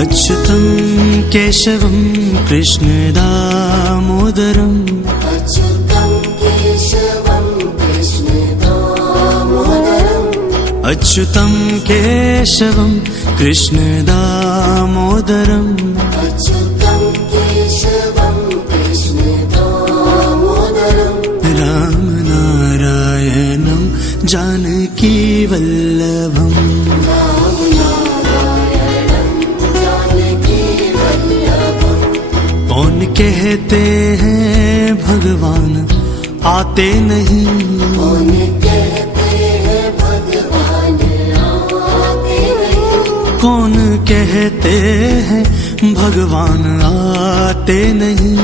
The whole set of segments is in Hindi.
अच्युतं केशवं कृष्ण दामोदरम् अच्युतं केशवं कृष्ण दामोदरम् अच्युतं केशवं कृष्ण दामोदरम् अच्युतं केशवं कृष्ण दामोदरम् रामनारायणं जानकी वल्लभम् कौन कहते हैं भगवान आते नहीं, कौन कहते हैं भगवान आते नहीं, कौन कहते हैं भगवान आते नहीं,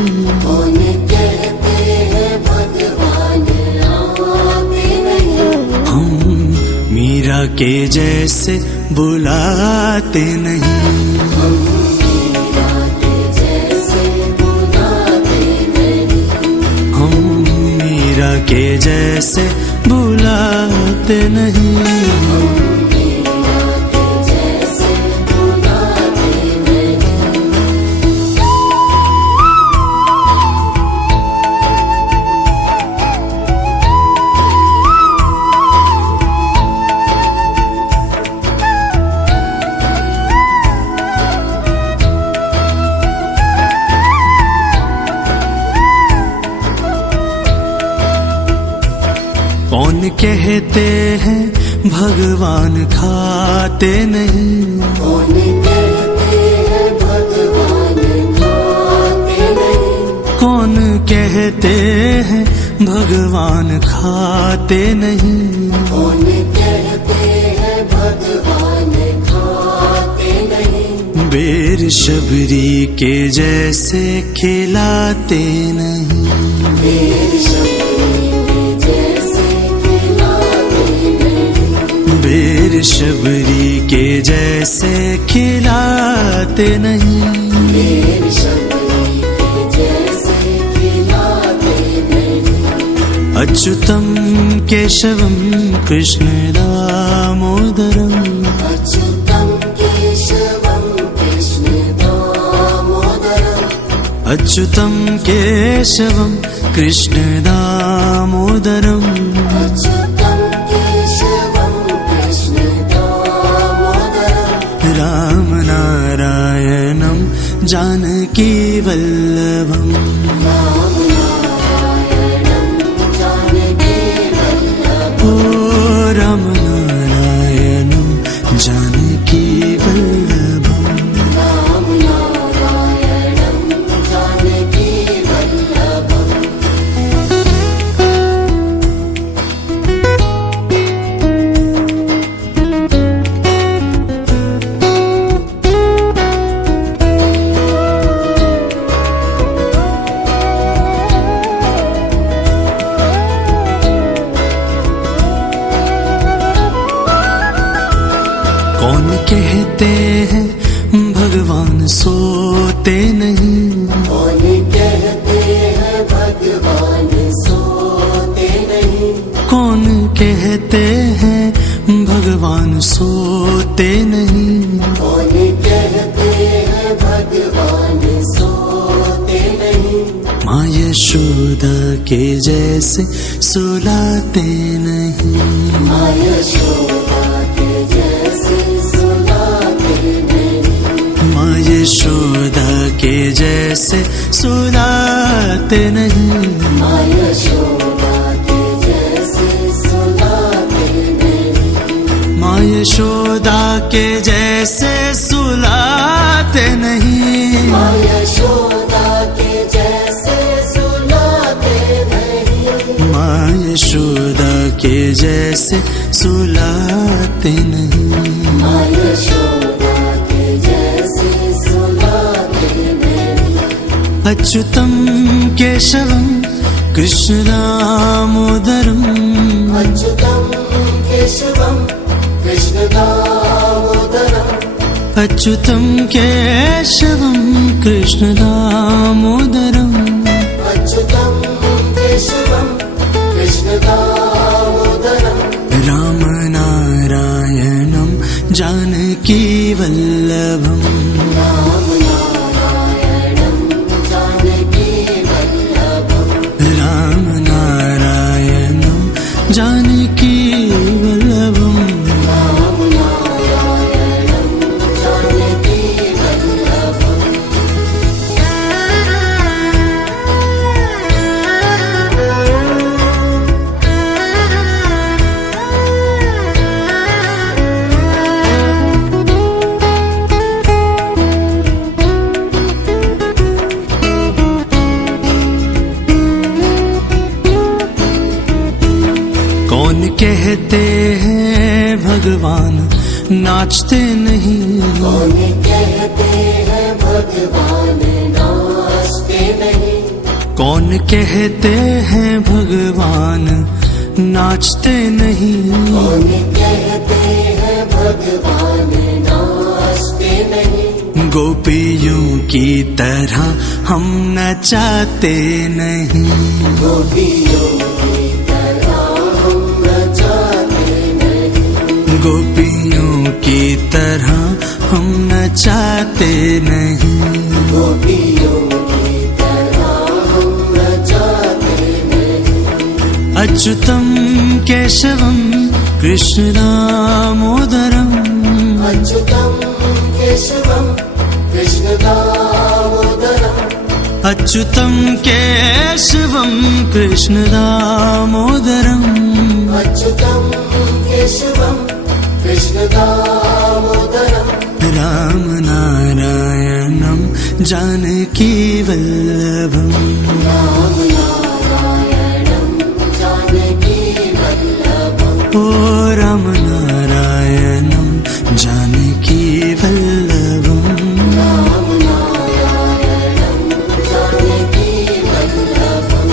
कौन कहते हैं भगवान आते नहीं। हम मीरा के जैसे बुलाते नहीं, के जैसे बुलाते नहीं। कौन कहते हैं भगवान खाते नहीं, कौन कहते हैं भगवान खाते नहीं, कौन कहते हैं भगवान खाते नहीं, कौन कहते हैं भगवान खाते नहीं। बेर शबरी के जैसे खिलाते नहीं, बेर बेर शबरी के जैसे खिलाते नहीं, बेर शबरी के जैसे खिलाते नहीं। अच्युतं केशवं कृष्ण दामोदरम् अच्युतं केशवं कृष्ण दामोदरम् अच्युतं केशवं कृष्ण दामोदरम् अच्युतं केशवं कृष्ण दामोदरम् रामनारायणं जानकी वल्लभम् ओ रामनारायणं जानकी वल्लभम् कौन कहते हैं भगवान सोते नहीं, कौन कहते हैं भगवान सोते नहीं, कौन कहते हैं भगवान सोते नहीं, कौन कहते हैं भगवान सोते नहीं। माँ यशोदा के जैसे सुलाते नहीं, माँ यशोदा के जैसे सुलाते नहीं, माँ यशोदा के जैसे सुलाते नहीं, माँ यशोदा के जैसे सुलाते नहीं, माँ यशोदा के जैसे सुलाते नहीं, माँ यशोदा के जैसे सुलाते नहीं, माँ यशोदा के जैसे सुलाते नहीं। माँ यशोदा के जैसे सुलाते नहीं। अच्युतं केशवं कृष्ण दामोदरम् अच्युतं केशवं कृष्ण दामोदरम् अच्युतं केशवं कृष्ण दामोदरम् अच्युतं केशवं कृष्ण दामोदरम् रामनारायणं जानकी वल्लभम राम नारायणं जानकी वल्लभं राम नारायणं जानकी वल्लभम राम नारायणं जानकी वल्लभं कौन कहते हैं भगवान नाचते नहीं कौन कहते हैं भगवान नाचते नहीं कौन कहते हैं भगवान नाचते नहीं कौन कहते हैं भगवान नाचते नहीं गोपियों की तरह हम नचाते नहीं गोपियों की तरह हम नचाते नहीं गोपियों की तरह हम नचाते नहीं गोपियों की तरह हम नचाते नहीं अच्युतम केशवम कृष्ण दामोदरम अच्युतं केशवं कृष्ण दामोदरम् अच्युतम केशवम कृष्ण दामोदरम अच्युतं केशवं कृष्ण दामोदरम् राम नारायणं जानकी वल्लभम राम नारायणं जानकी वल्लभम् ओ राम नारायणं जानकी वल्लभम राम नारायणं जानकी वल्लभम्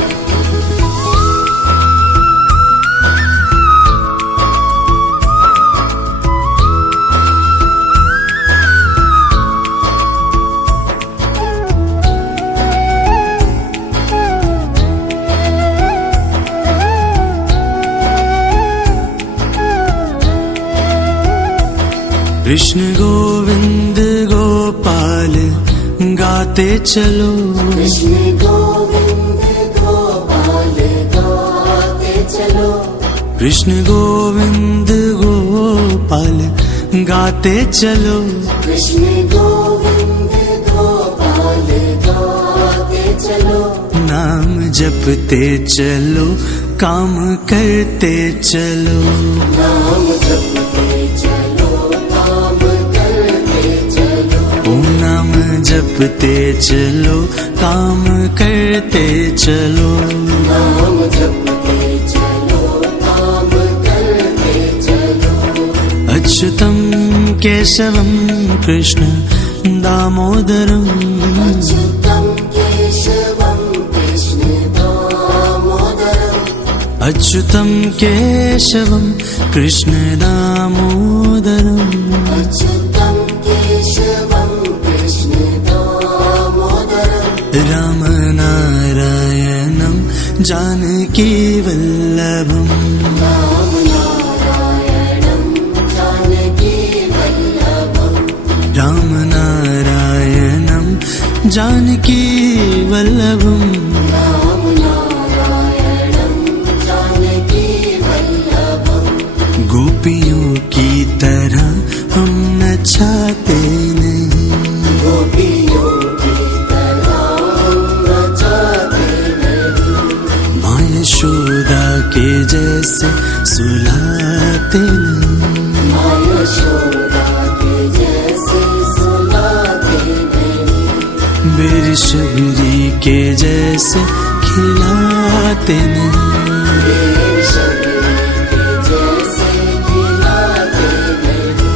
कृष्ण गोविंद गोपाल गाते चलो कृष्ण गोविंद गोपाल गाते चलो कृष्ण गोविंद गोपाल गाते चलो कृष्ण गोविंद गोपाल गाते चलो नाम जपते चलो काम करते चलो नाम जपते चलो काम करते चलो ओ नाम जपते चलो काम करते चलो नाम जपते चलो काम करते चलो अच्युतम केशवम कृष्ण दामोदरम अच्युतं केशवं कृष्ण दामोदरम् अच्युतम केशवम कृष्ण दामोदरम अच्युतं केशवं कृष्ण दामोदरम् राम नारायणं जानकी वल्लभम राम नारायणं जानकी वल्लभम् राम नारायणं जानकी वल्लभम राम नारायणं जानकी वल्लभम् गोपियों की तरह हम नचाते नहीं गोपियों की तरह हम नचाते नहीं माँ यशोदा के जैसे सुलाते नहीं माँ यशोदा के जैसे सुलाते नहीं मेरी शबरी के जैसे खिलाते नहीं मेरी शबरी के जैसे खिलाते नहीं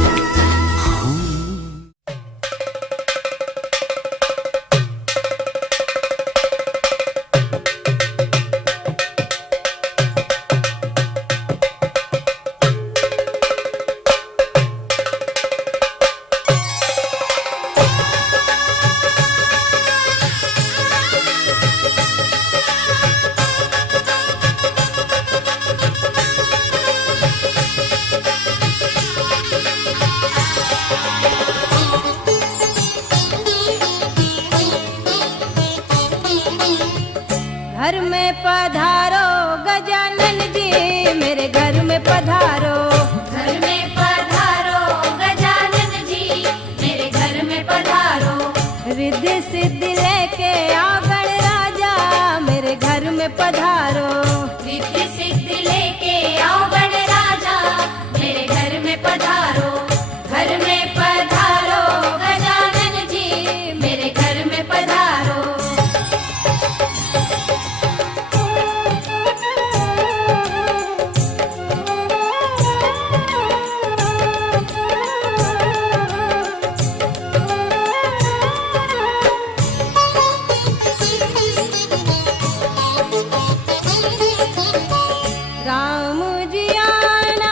पधारो। घर में पधारो गजानन जी, मेरे घर में पधारो। रिद्धि सिद्धि लेके आओ गणराजा, मेरे घर में पधारो। रिद्धि सिद्धि लेके आओ गणराजा, मेरे घर में पधारो। घर में पधारो गजानन जी, मेरे घर में पधारो। राम जी आना,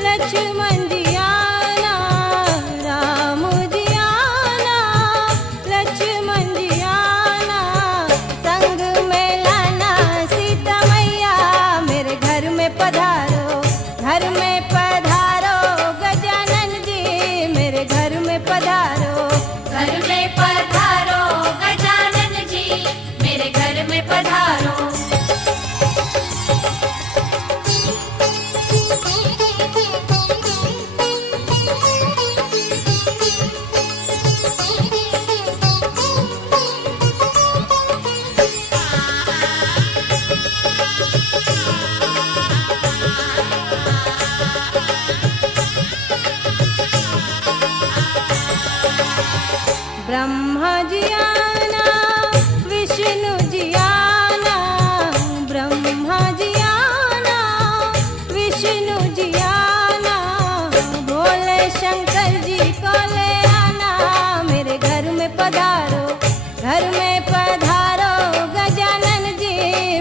लक्ष्मण जी आना, राम जी आना, लक्ष्मण जी आना, संग में लाना सीता मैया, मेरे घर में पधारो। घर में पधारो गजानन जी, मेरे घर में पधारो। घर में पधारो गजानन जी, मेरे घर में पधारो। ब्रह्मा जी आना, विष्णु जी आना, ब्रह्मा जी आना, विष्णु जी आना, भोले शंकर जी को ले आना, मेरे घर में पधारो। घर में पधारो गजानन जी,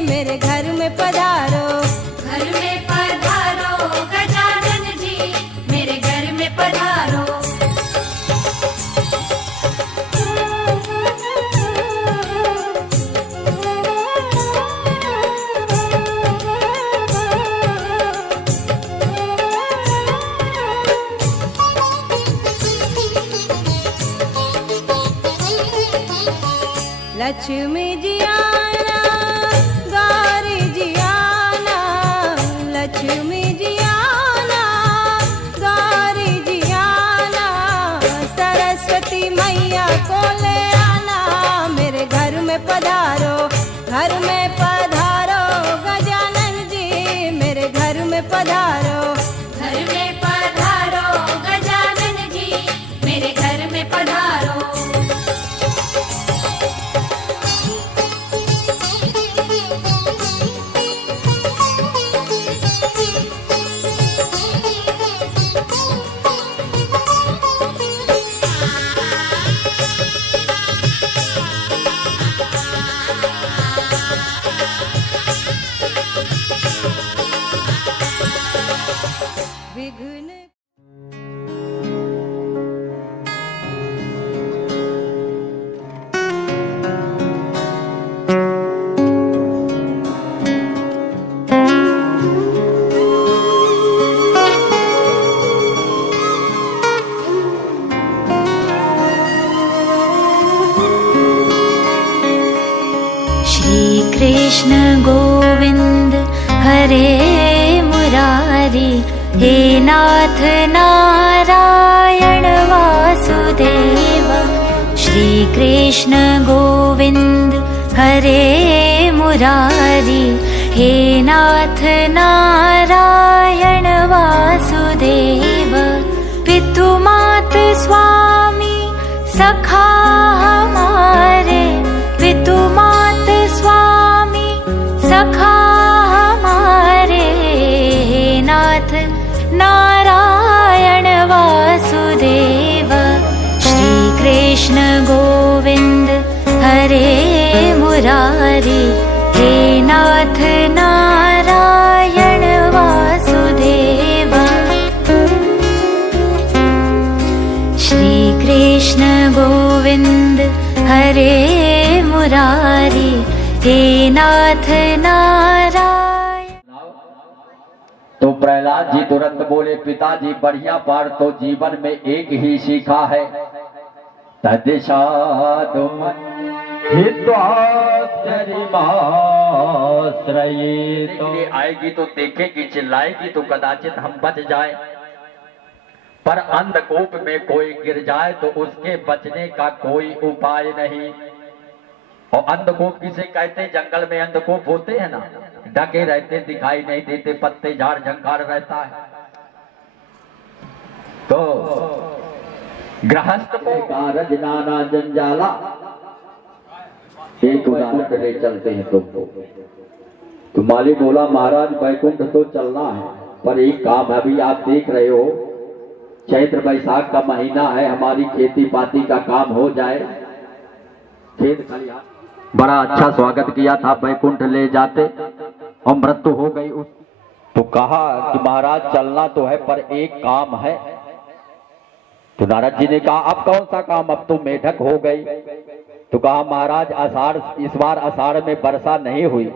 मेरे घर में पधारो। घर में पधारो गजानन जी, मेरे घर में पधारो। लक्ष्मी जी आना, गौरी जी आना, लक्ष्मी जी आना, गौरी जी आना, सरस्वती मैया को ले आना, मेरे घर में पधारो। घर में पधारो गजानन जी, मेरे घर में पधारो। घर में पधारो गजानन जी, मेरे घर में पधारो। विघ्न श्री कृष्ण गोविंद हरे मुरारी, हे नाथ नारायण वासुदेव। श्री कृष्ण गोविंद हरे मुरारी, हे नाथ नारायण वासुदेव। पितु मात स्वामी सखा हमारे, पितु मात स्वामी सखा हमारे, हे नाथ नारायण वासुदेव। श्री कृष्ण गोविंद हरे मुरारी, हे नाथ नारायण वासुदेव। श्री कृष्ण गोविंद हरे मुरारी, हे नाथ नारायण। तो प्रहलाद जी तुरंत बोले, पिताजी बढ़िया पाठ तो जीवन में एक ही सीखा है, तद साधु मन हित्वाक्षरिमाश्रयेत। आएगी तो देखेगी, चिल्लाएगी तो कदाचित हम बच जाए, पर अंधकूप में कोई गिर जाए तो उसके बचने का कोई उपाय नहीं। और अंधकूप किसे कहते हैं? जंगल में अंधकूप होते हैं ना, ढके रहते, दिखाई नहीं देते, पत्ते झाड़ झंकार रहता है। तो गृहस्थ को कारज नाना जंजाला, एक उदाहरण ले चलते हैं तुमको। तो माली बोला महाराज बैकुंठ तो चलना है, पर एक काम अभी आप देख रहे हो, चैत्र बैसाख का महीना है, हमारी खेती पाती का काम हो जाए, खेत खलिहान बड़ा अच्छा स्वागत किया था, बैकुंठ ले जाते और मृत्यु हो गई उस। तो कहा कि महाराज चलना तो है, पर एक काम है। तो नारद जी ने कहा अब कौन सा काम? अब तो मेढक हो गई। तो कहा महाराज आषाढ़, इस बार आषाढ़ में वर्षा नहीं हुई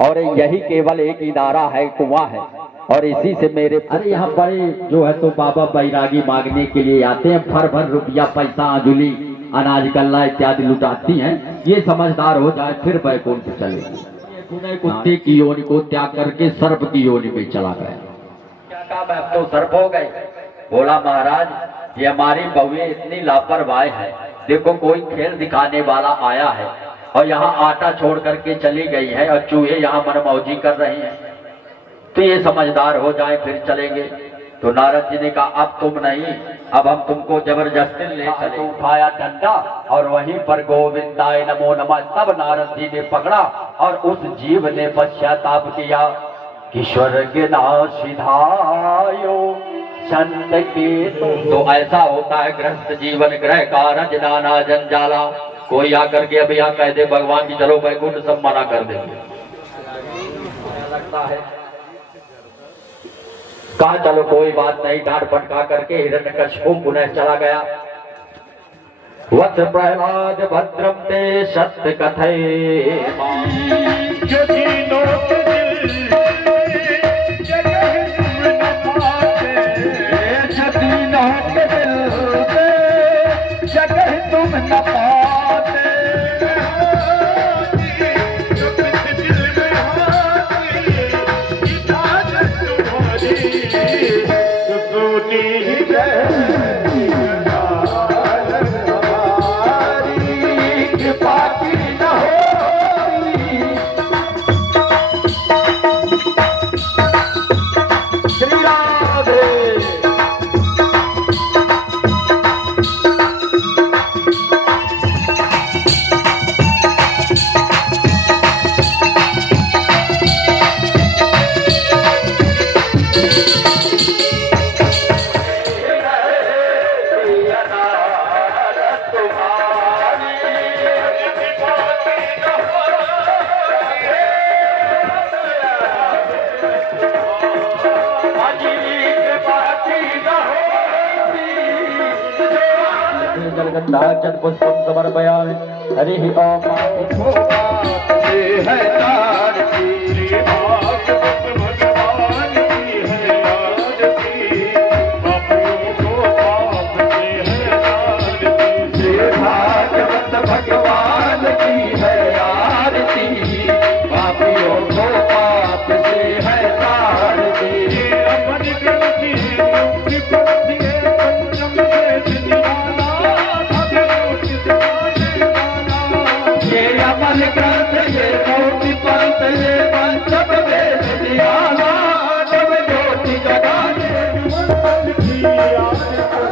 और यही केवल एक इनारा है, कुआं है, और इसी से मेरे अरे यहाँ बड़े जो है तो बाबा बैरागी मांगने के लिए आते हैं, भर भर रुपया पैसा अंजुली अनाज गल्ला इत्यादि लुटाती हैं। ये समझदार हो जाए फिर बैकुंठ चलेगी। कुत्ते की योनि को त्याग करके सर्प की योनि में चला गया। क्या काम है? अब तो सर्प हो गए। बोला महाराज ये हमारी बहुएं इतनी लापरवाह है, देखो कोई खेल दिखाने वाला आया है और यहाँ आटा छोड़ करके चली गई है और चूहे यहाँ मनमौजी कर रहे हैं, तो ये समझदार हो जाए फिर चलेंगे। तो नारद जी ने कहा अब तुम नहीं, अब हम तुमको जबरदस्ती ले चले। तो उठाया डंडा और वहीं पर गोविंदाय नमो नमः, तब नारद जी ने पकड़ा और उस जीव ने पश्चाताप किया कि स्वर्ग नाशिधायो संत के। तो ऐसा होता है गृहस्थ जीवन, ग्रह कारज नाना जंजाला। कोई आकर के अभी यहाँ कह दे भगवान की चलो बैकुंठ, सब मना कर देंगे। लगता है कहा चलो कोई बात नहीं, डांट फटका करके हिरण्यकश्यप पुनः चला गया। वत्स प्रहलाद भद्रम ते सत्य कथय जगह तुम न पाते, पुष्पम समर्पयामि। हरि ओम। भगवान की है आरती, पापियों को पाप से है तारती। अमन ग्रंथ ये मोती पंथ ये पंचम वेद निराला, जब ज्योति जगाने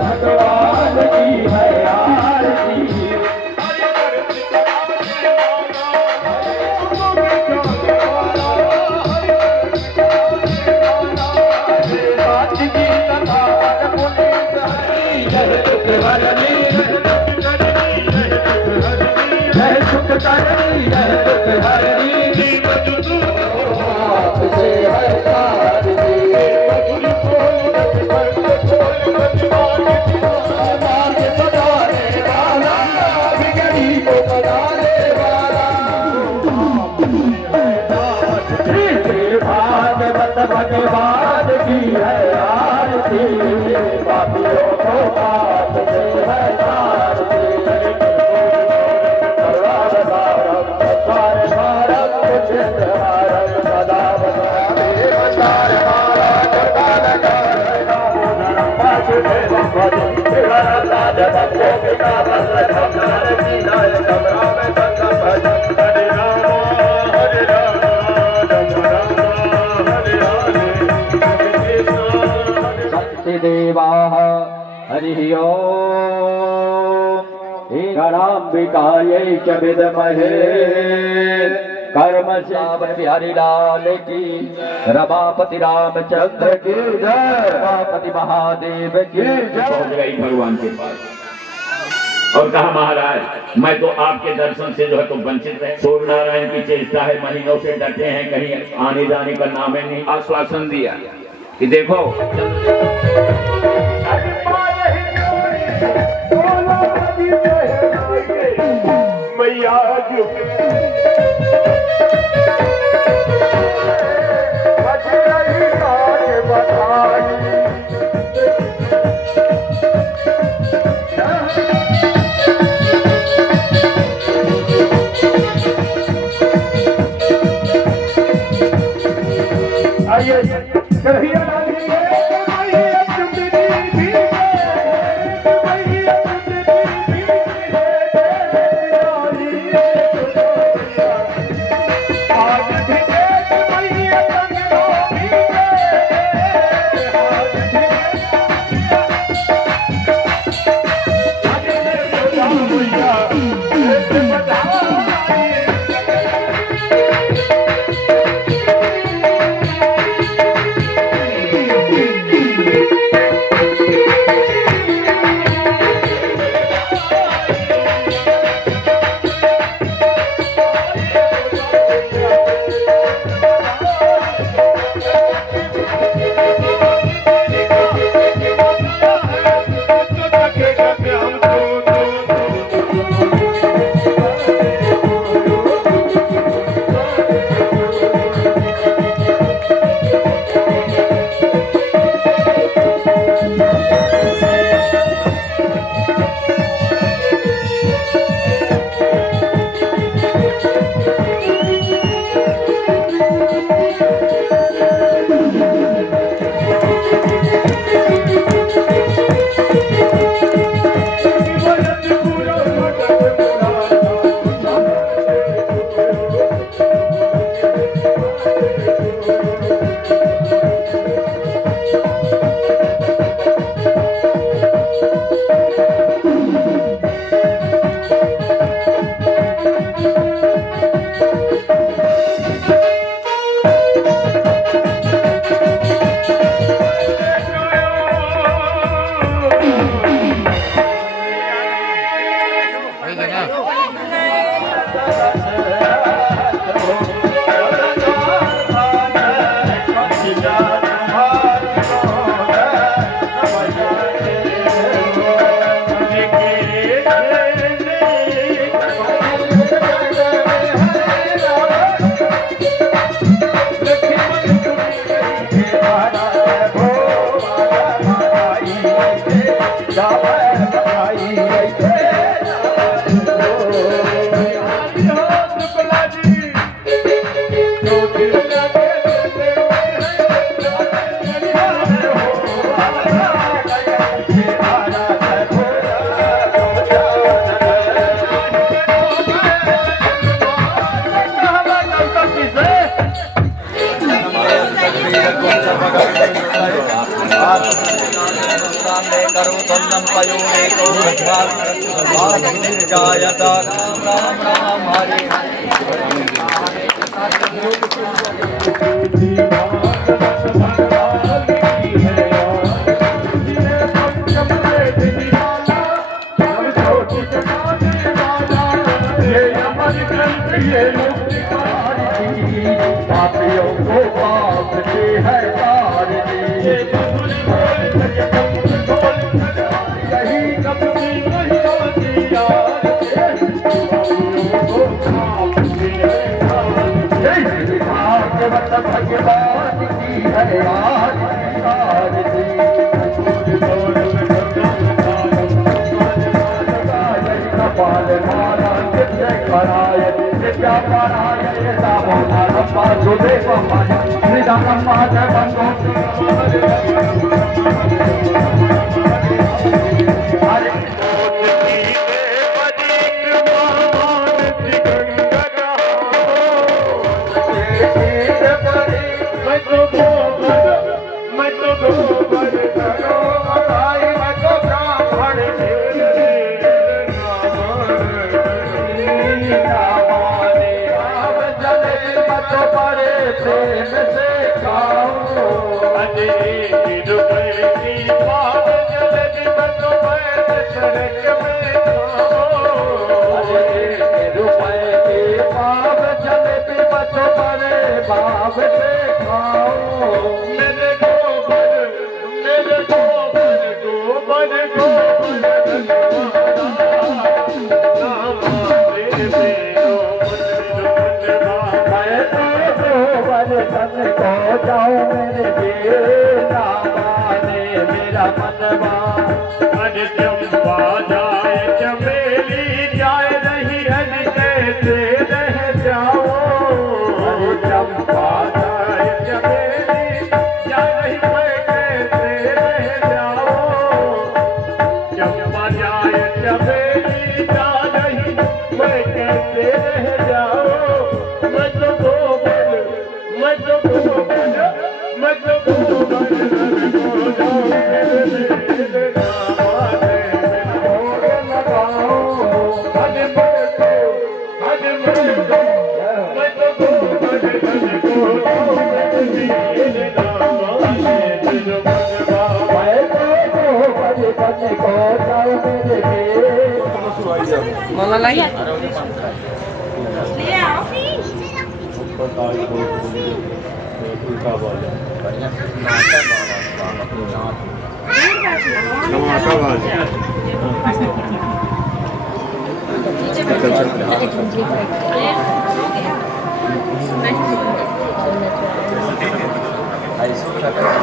भगवान की है आरती। भगवान की है आरती, पापियों को पाप से है तारती। देवाः हरिः ओम् गणाम्बिकायै च विद्महे कर्मश्यामति हरिलाल की रमापति रामचंद्र की जय रमापति महादेव की जय। भगवान के पास और कहा महाराज मैं तो आपके दर्शन से जो है तो वंचित रहे। सूर्य नारायण की चेष्टा है, महीनों से डटे हैं, कहीं आने जाने का नाम है नहीं। आश्वासन दिया कि देखो मैया हरे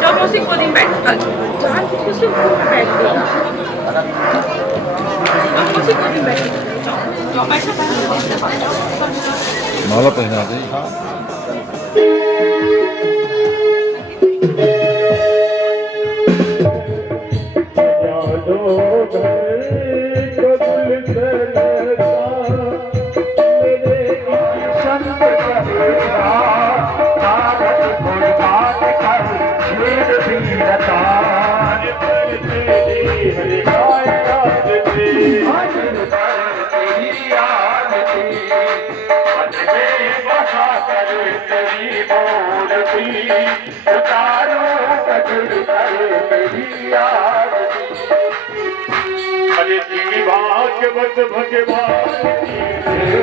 Eu não sei quando embaixo. Já não sei quando embaixo. Eu não sei quando embaixo. माला पहना दे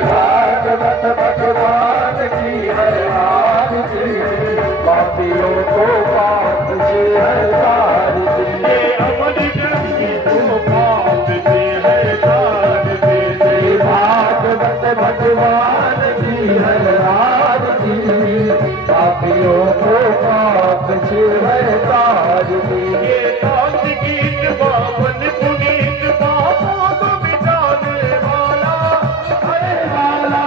भागवत भगवान की है आरती, पापियों को पाप से है तारती, अमर जन को पाप से है तारती। भागवत भगवान की है आरती, पापियों को पाप से है तारती। ये दास गीत पावन पुनीत पापों को मिटाने वाला है वाला,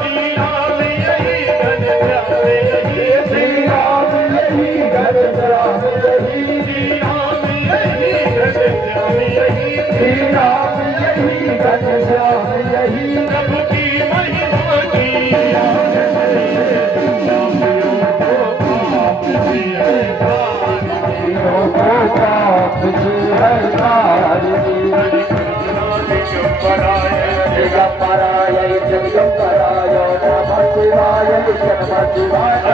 श्री राम यही घर प्यारे यही, श्री राम यही घर प्यारे यही, श्री राम यही घर प्यारे यही, श्री राम यही घर प्यारे यही। प्रभु की महिमा की पाप से है तारती, दिगंबराय जगदम्बराय नमः शिवाय नमः शिवाय।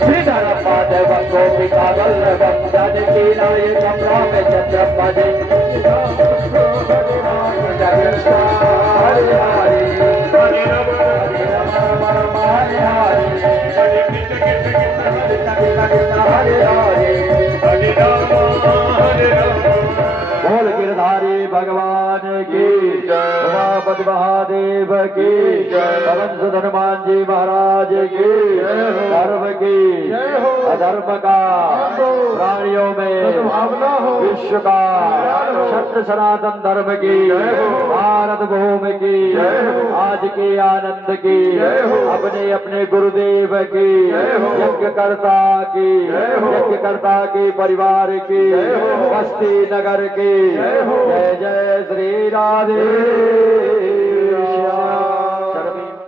श्रीधर माधव गोपिका वल्लभं जानकी नायकं रामचन्द्रं भजे। हरे हरे हरे राम हरे हरे, हरे राम। बोल गिरधारी भगवान की जय, उमापति महादेव की जय, पवन सुत हनुमान जी महाराज की धर्म की अधर्म का प्राणियों में विश्व का सत्य सनातन धर्म की भारत भूमि की आज के आनंद की अपने अपने गुरुदेव की यज्ञकर्ता की परिवार की बस्ती नगर की जय जय श्री राधे।